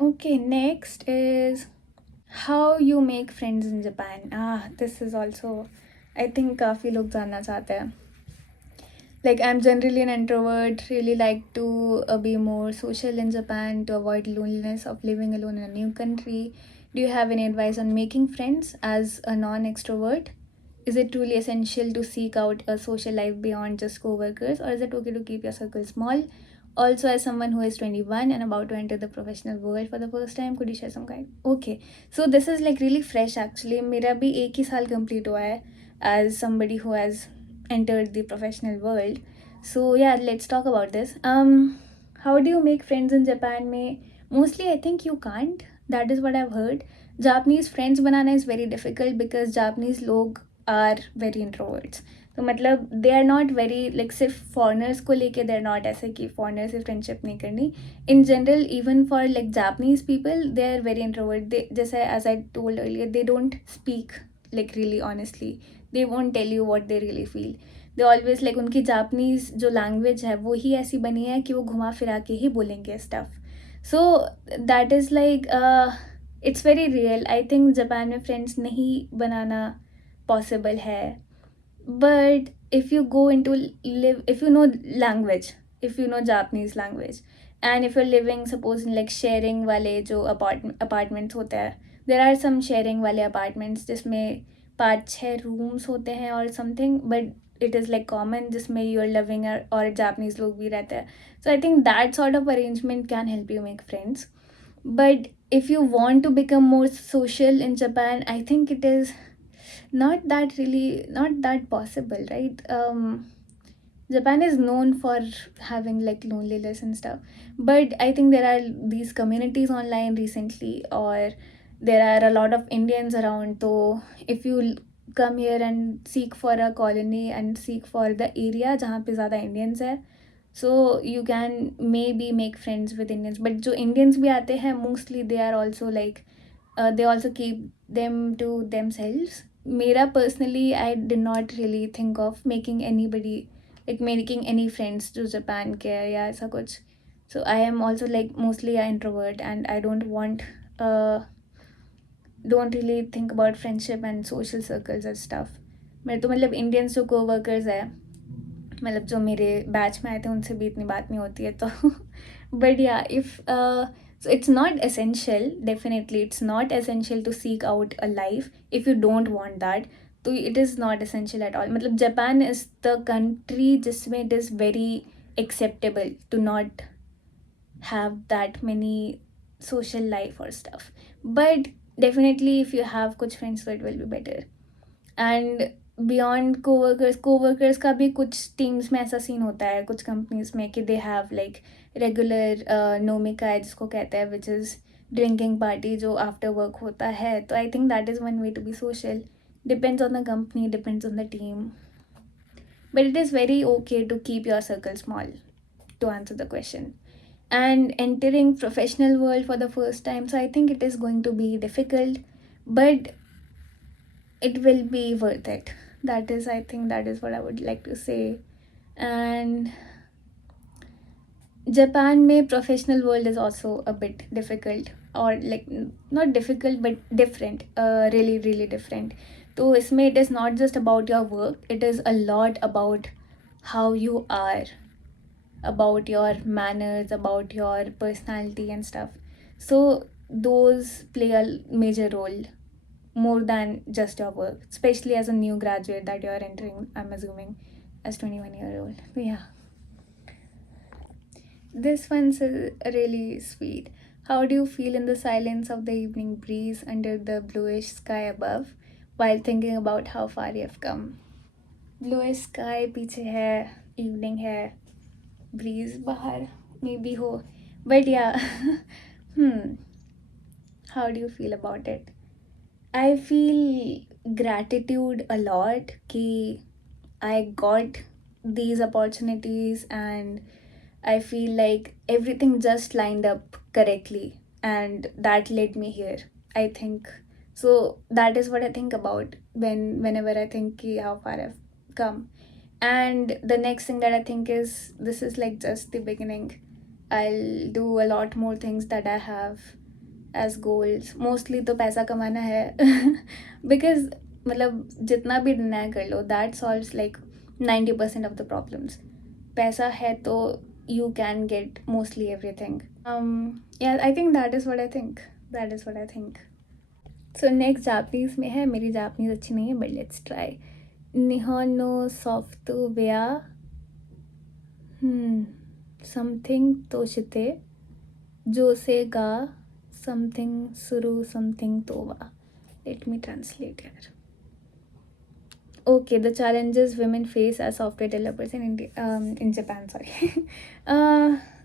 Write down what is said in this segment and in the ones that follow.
Okay, next is how you make friends in Japan. This is also, I think काफ़ी लोग जानना चाहते हैं. Like I'm generally an introvert, really like to be more social in Japan to avoid loneliness of living alone in a new country. Do you have any advice on making friends as a non-extrovert? Is it truly essential to seek out a social life beyond just co-workers, or is it okay to keep your circle small? Also, as someone who is 21 and about to enter the professional world for the first time, could you share some guide? Okay, so this is like really fresh actually. मेरा भी एक ही साल complete हुआ है as somebody who has entered the professional world. So yeah, let's talk about this. How do you make friends in Japan? May mostly I think you can't. That is what I've heard. Japanese friends banana is very difficult because Japanese log are very introverts. तो मतलब they are not very like सिर्फ foreigners को लेके दे are not ऐसे कि फॉरनर से friendship नहीं करनी. In general even for like Japanese people they are very introvert. They जैसे as I told earlier they don't speak like really honestly. They won't tell you what they really feel. They always like उनकी Japanese जो language है वो ही ऐसी बनी है कि वो घुमा फिरा के ही बोलेंगे stuff. So that is like it's very real. I think Japan में फ्रेंड्स नहीं बनाना पॉसिबल है. But if you go into live, if you know language, if you know Japanese language, and if you're living suppose in like sharing वाले जो apartments होते हैं, there are some sharing वाले apartments जिसमें 5-6 rooms होते हैं or something, but it is like common जिसमें you're living और Japanese लोग भी रहते हैं. So I think that sort of arrangement can help you make friends. But if you want to become more social in Japan, I think it is not that possible, right? Japan is known for having like loneliness and stuff, but I think there are these communities online recently, or there are a lot of Indians around. So if you come here and seek for a colony and seek for the area जहाँ पे ज़्यादा Indians है, so you can maybe make friends with Indians. But जो Indians भी आते हैं mostly they are also like they also keep them to themselves. मेरा personally I did not really think of making anybody like making any friends जो जापान के है या ऐसा कुछ. So I am also like mostly an introvert and I don't really think about friendship and social circles and stuff. मेरे तो मतलब इंडियंस जो को वर्कर्स है मतलब जो मेरे बैच में आए थे उनसे भी इतनी बात नहीं होती है तो बट या if so it's not essential, definitely it's not essential to seek out a life if you don't want that. तो it is not essential at all. मतलब जापान is the country जिसमें it is very acceptable to not have that many social life or stuff. But definitely if you have कुछ friends so it will be better. And beyond coworkers का भी कुछ टीम्स में ऐसा सीन होता है कुछ कंपनीज में कि दे हैव लाइक रेगुलर नोमिका है जिसको कहते हैं विच इज़ ड्रिंकिंग पार्टी जो आफ्टर वर्क होता है. तो I think that is one way to be social. Depends on the company, depends on the team, but it is very okay to keep your circle small, to answer the question. And entering professional world for the first time, so I think it is going to be difficult, but it will be worth it. That is, I think that is what I would like to say. And Japan may professional world is also a bit difficult, or like not difficult but different, really really different. So isme it is not just about your work, it is a lot about how you are, about your manners, about your personality and stuff. So those play a major role more than just your work, especially as a new graduate that you're entering, I'm assuming, as 21-year-old. Yeah. This one's really sweet. How do you feel in the silence of the evening breeze under the bluish sky above while thinking about how far you've come? Bluish sky पीछे है, evening है, breeze बाहर maybe हो, but yeah. hmm. How do you feel about it? I feel gratitude a lot कि I got these opportunities and I feel like everything just lined up correctly and that led me here. I think so. That is what I think about whenever I think ki how far I've come. And the next thing that I think is this is like just the beginning. I'll do a lot more things that I have as goals mostly तो पैसा कमाना है बिकॉज मतलब जितना भी deny कर लो that solves like 90% of the problems. पैसा है तो you can get mostly everything. Yeah, I think that is what I think. That is what I think. So next Japanese में है. मेरी Japanese अच्छी नहीं है, but let's try. Nihon no software something toshite jose ga something suru something towa. Let me translate here. Okay, the challenges women face as software developers in India, in Japan. Sorry.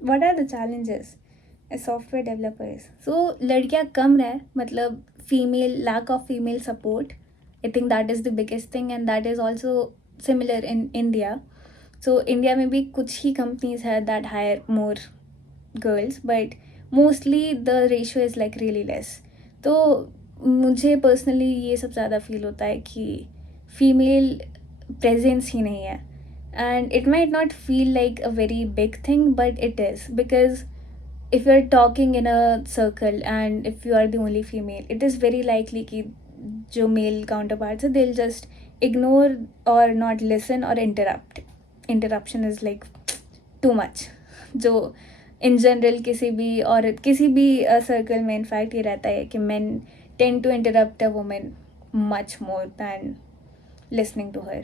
What are the challenges as software developers? So लड़कियाँ कम रहे, मतलब female lack of female support. I think that is the biggest thing, and that is also similar in India. So India में भी कुछ ही companies है that hire more girls, but mostly the ratio is like really less. तो मुझे पर्सनली ये सब ज़्यादा फील होता है कि फीमेल प्रेजेंस ही नहीं है. And it might not feel like a very big thing, but it is because if you're talking in a circle and if you are the only female, it is very likely कि जो male counterparts है they'll just ignore or not listen or interrupt. Interruption is like too much. जो in general किसी भी और किसी भी circle में in fact ये रहता है कि men tend to interrupt a woman much more than listening to her.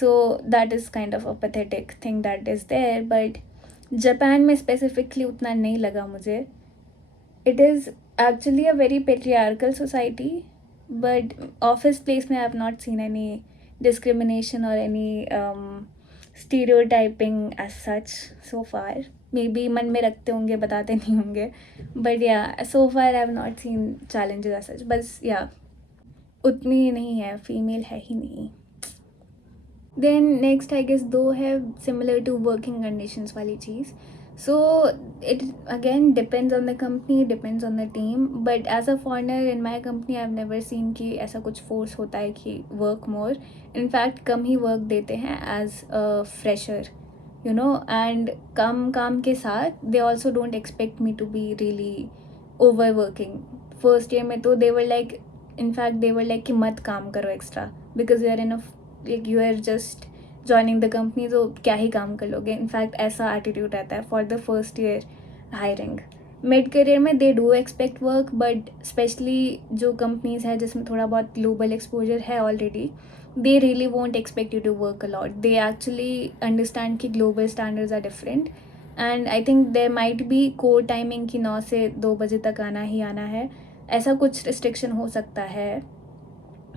So that is kind of a pathetic thing that is there, but Japan में स्पेसिफिकली उतना नहीं लगा मुझे. It is actually a very patriarchal society, but office place में I have not seen any discrimination और any stereotyping as such so far. Maybe मन में रखते होंगे, बताते नहीं होंगे, but yeah so far I have not seen challenges as such. बस या उतनी नहीं है, फीमेल है ही नहीं. देन नेक्स्ट आई गेस दो है सिमिलर टू वर्किंग कंडीशंस वाली चीज़. So it again depends on the company, depends on the team, but as a foreigner in my company I have never seen कि ऐसा कुछ फोर्स होता है कि वर्क मोर. इनफैक्ट कम ही वर्क देते हैं as a fresher, you know, and कम काम के साथ they also don't expect me to be really over working. First year में तो they were like, in fact they were like कि मत काम करो extra because you are in a like you are just joining the company, तो क्या ही काम कर लोगे. इनफैक्ट ऐसा एटीट्यूड रहता है for the first year hiring. Mid career में they do expect work, but specially जो कंपनीज है जिसमें थोड़ा बहुत ग्लोबल एक्सपोजर है already, they really won't expect you to work a lot. They actually understand कि global standards are different, and I think there might be core timing कि 9 से 2 बजे तक आना ही आना है. ऐसा कुछ रिस्ट्रिक्शन हो सकता है.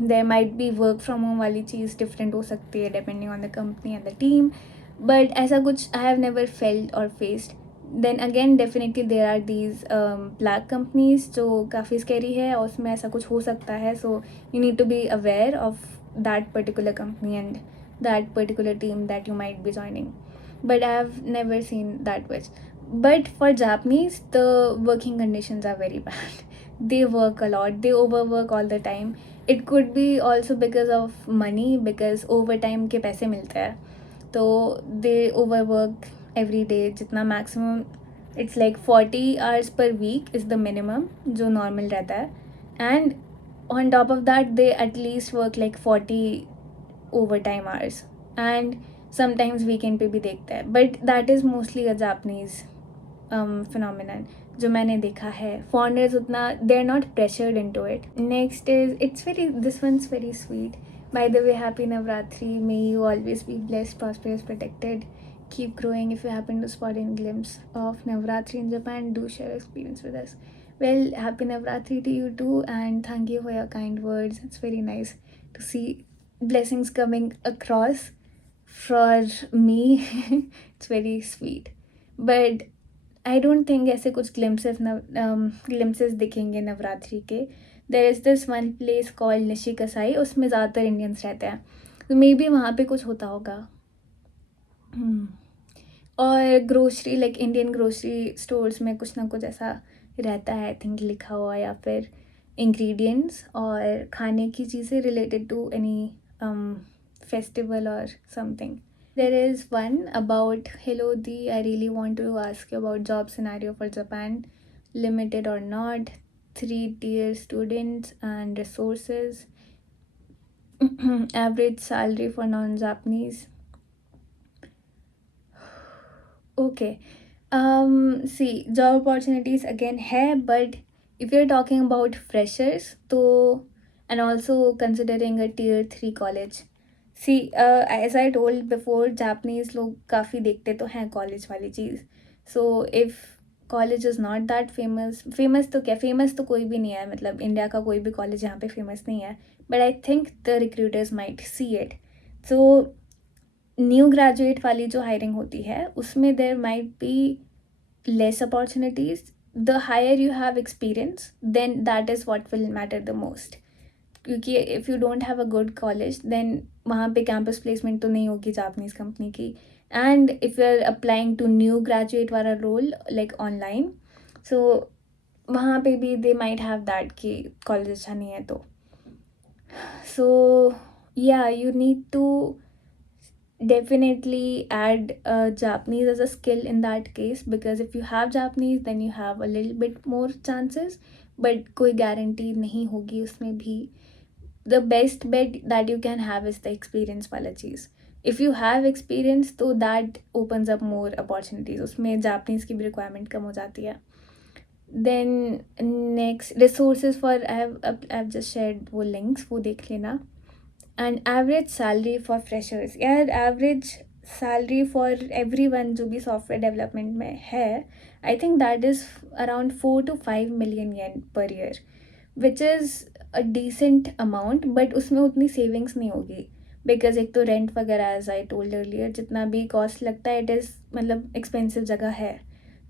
There might be work from home वाली चीज़ डिफरेंट हो सकती है depending on the company and the team, but ऐसा कुछ आई हैव नेवर फेल्ट और faced. Then again definitely there are these black companies जो काफ़ी स्कैरी है और उसमें ऐसा कुछ हो सकता है. So you need to be aware of that particular company and that particular team that you might be joining, but I have never seen that much. But for Japanese, the working conditions are very bad. They work a lot, they overwork all the time. It could be also because of money, because overtime के पैसे मिलते हैं, तो they overwork every day. जितना maximum it's like 40 hours per week is the minimum जो normal रहता है, and on top of that they at least work like 40 overtime hours, and sometimes weekend पे भी देखता है. But that is mostly a Japanese phenomenon जो मैंने देखा है. फॉरनर्स उतना they are not pressured into it. Next is it's very, this one is very sweet. By the way, happy Navratri. May you always be blessed, prosperous, protected, keep growing. If you happen to spot any glimpse of Navratri in Japan, do share your experience with us. Well, happy Navratri to you too, and thank you for your kind words. It's very nice to see blessings coming across for me. It's very sweet, but I don't think ऐसे कुछ glimpses दिखेंगे नवरात्रि के. There is this one place called निशिकसाई, उसमें ज़्यादातर इंडियंस रहते हैं, तो मे बी वहाँ पे कुछ होता होगा. और grocery, like Indian grocery stores में कुछ ना कुछ ऐसा रहता है, आई थिंक लिखा हुआ, या फिर इंग्रेडिएंट्स और खाने की चीज़ें related to any festival or something. There is one about, hello Dee, I really want to ask you about job scenario for Japan, limited or not. 3 tier students and resources. Average salary for non-Japanese. Okay. See, job opportunities again hai, but if you're talking about freshers, तो and also considering a tier 3 college. See, as I told before, Japanese लोग काफ़ी देखते तो हैं college वाली चीज़. So if college is not that famous तो क्या famous तो कोई भी नहीं है, मतलब इंडिया का कोई भी college यहाँ पे famous नहीं है. But I think the recruiters might see it. So new graduate वाली जो हायरिंग होती है उसमें there might be less opportunities. The higher you have experience then that is what will matter the most, क्योंकि if you don't have a good college then वहाँ पे campus placement तो नहीं होगी जापानीज़ कंपनी की. And if you are applying to new graduate वाला role like online, so वहाँ पे भी दे माइट हैव दैट कि कॉलेज अच्छा नहीं है तो. सो या you need to definitely add Japanese as a skill in that case, because if you have Japanese then you have a little bit more chances, but कोई guarantee नहीं होगी उसमें भी. The best bet that you can have is the experience वाला चीज़. If you have experience तो that opens up more opportunities, उसमें Japanese की भी requirement कम हो जाती है. Then next, resources for I've just shared वो links, वो देख लेना. And average salary for freshers, यार average salary for everyone जो भी सॉफ्टवेयर डेवलपमेंट में है, I think that is around 4 to 5 million yen per year, which is a decent amount. But उसमें उतनी सेविंग्स नहीं होगी, बिकॉज एक तो रेंट वगैरह एज आई टोल्ड अर्लियर जितना भी कॉस्ट लगता है इट इज़ मतलब एक्सपेंसिव जगह है,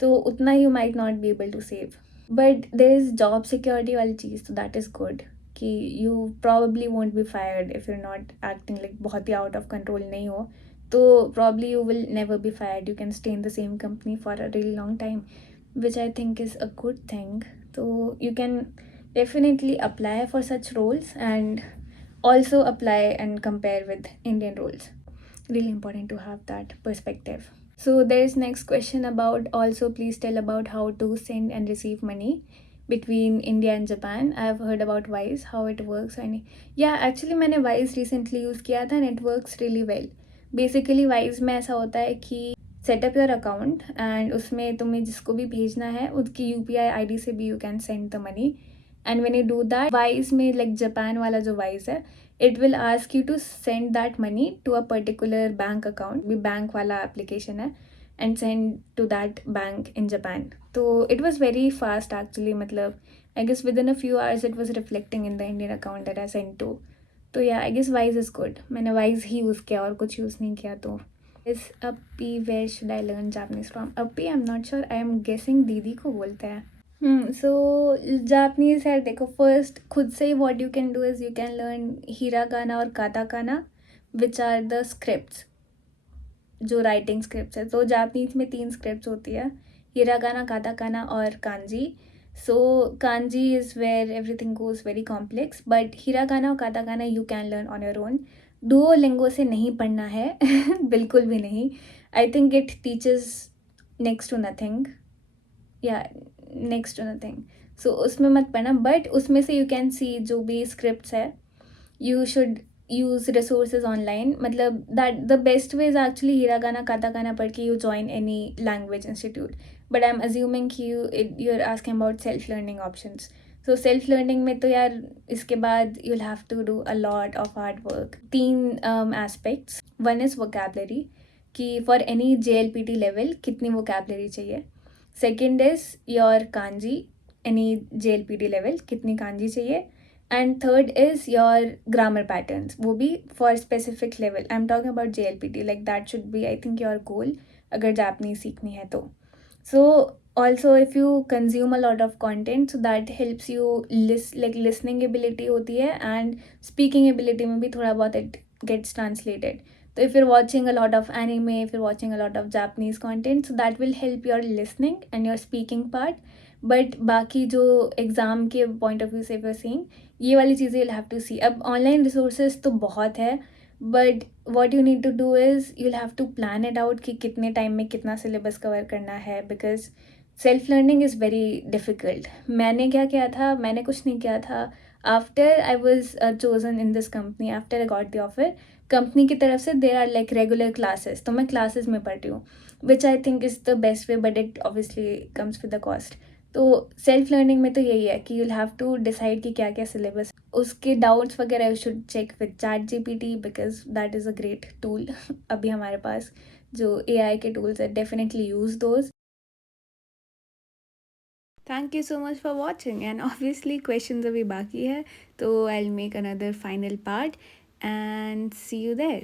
तो उतना you might not be able to save. But there is job security वाली चीज़, तो दैट इज़ गुड कि you probably won't be fired if you not acting like बहुत ही आउट ऑफ कंट्रोल नहीं हो, तो probably you will never be fired. You can stay in the same company for a really long time, which I think is a good thing. तो you can definitely apply for such roles and also apply and compare with Indian roles. Really important to have that perspective. So there is next question about, also please tell about how to send and receive money between India and Japan. I have heard about Wise, how it works. And yeah, actually मैंने Wise recently use किया था and it works really well. Basically Wise में ऐसा होता है कि setup your account and उसमें तुम्हें जिसको भी भेजना है उसकी UPI ID से भी you can send the money. And when you do that, Wise में लाइक जापान वाला जो वाइज है, it will ask you to send that money to a particular bank account, भी बैंक वाला एप्लीकेशन है, and send to that bank in Japan. तो it was very fast actually, मतलब I guess within a few hours it was reflecting in the Indian account that I send to. तो yeah I guess Wise is good. मैंने Wise ही use किया और कुछ use नहीं किया. तो इस अपी where should I learn Japanese from? अपी I am not sure, I am guessing दीदी को बोलते हैं. सो जापनीज है, देखो फर्स्ट खुद से ही what you can do is you can learn hiragana और katakana, which are the scripts, जो राइटिंग स्क्रिप्ट्स है. तो जापनीज में 3 स्क्रिप्ट्स होती है, हिरागाना, काताकाना और kanji. So kanji is where everything goes very complex, but hiragana और katakana you can learn on your own. Duolingo से नहीं पढ़ना है बिल्कुल भी नहीं. I think it teaches next to nothing, yeah next to nothing. So उसमें मत पढ़ना, बट उसमें से यू कैन सी जो भी स्क्रिप्ट्स है, you should use resources online. मतलब that the best way is actually hiragana katakana पढ़ के you join any language institute. But I am assuming कि you are asking about self learning options. So self learning में तो यार इसके बाद you'll have to do a lot of hard work. 3 aspects. One is vocabulary, कि for any JLPT level कितनी vocabulary चाहिए. Second is your kanji, any JLPT level कितनी kanji चाहिए. And third is your grammar patterns, वो भी for specific level. I am talking about JLPT, like that should be I think your goal अगर Japanese सीखनी है तो. So also if you consume a lot of content, so that helps you like listening ability होती है and speaking ability में भी थोड़ा बहुत it gets translated. So if you're watching a lot of anime, if you're watching a lot of Japanese content, so that will help your listening and your speaking part. But बाकी जो एग्ज़ाम के point of view से you're seeing, ये वाली चीज़ें you'll have to see. अब online resources तो बहुत है, but what you need to do is you'll have to plan it out कि कितने टाइम में कितना सिलेबस कवर करना है, because self learning is very difficult. मैंने क्या किया था, मैंने कुछ नहीं किया था। After I was chosen in this company, after I got the offer, company की तरफ से there are like regular classes, तो मैं क्लासेस में पढ़ रही हूँ, which I think is the best way, but it obviously comes with the cost. तो सेल्फ लर्निंग में तो यही है कि यूल हैव टू डिसाइड कि क्या क्या सिलेबस, उसके डाउट्स वगैरह you should check with ChatGPT, because that is a great tool अभी हमारे पास जो एआई के टूल्स है, definitely use those. Thank you so much for watching, and obviously questions abhi baki hai, so I'll make another final part and see you there.